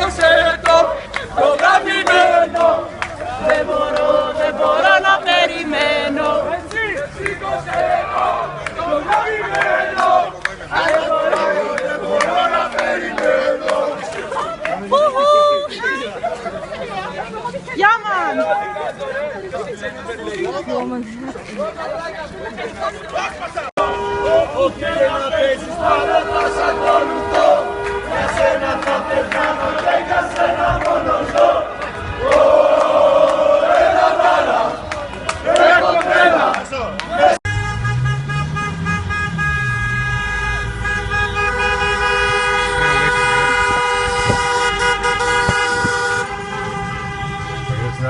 σήκωσε το γραφημένο. Δεν μπορώ να περιμένω. Σήκωσε το γραφημένο. Δεν μπορώ να περιμένω. Ja, Mann! Ό,τι να παίζεις πάντα θα σ' ακολουθώ. Για σένα θα πεθάνω και για σένα μόνο ζω. Έλα τώρα, έχω τρέλα.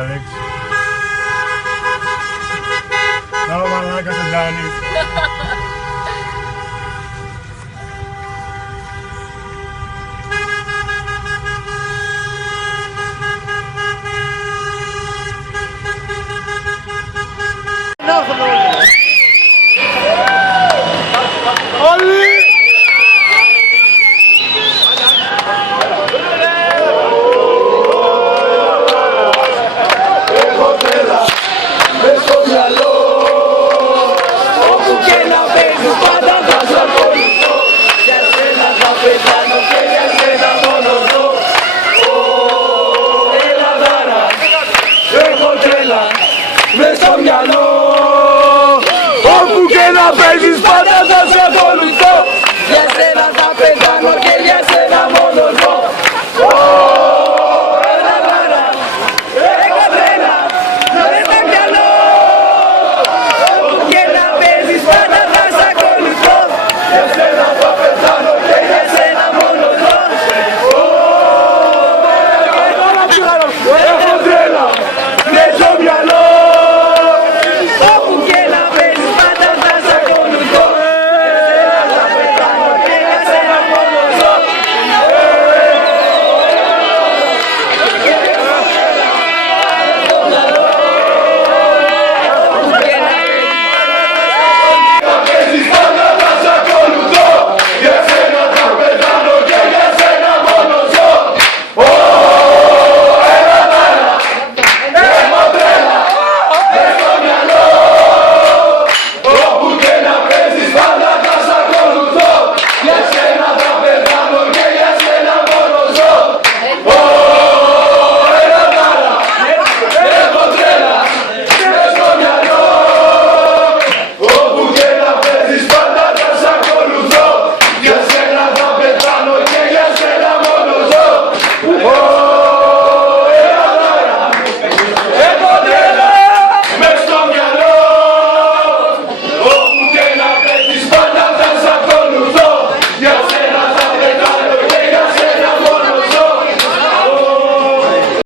Alex. No, μαλάκα σε κάνεις. Όλοι! Μες στο μυαλό, όπου και να παίζεις πάντα θα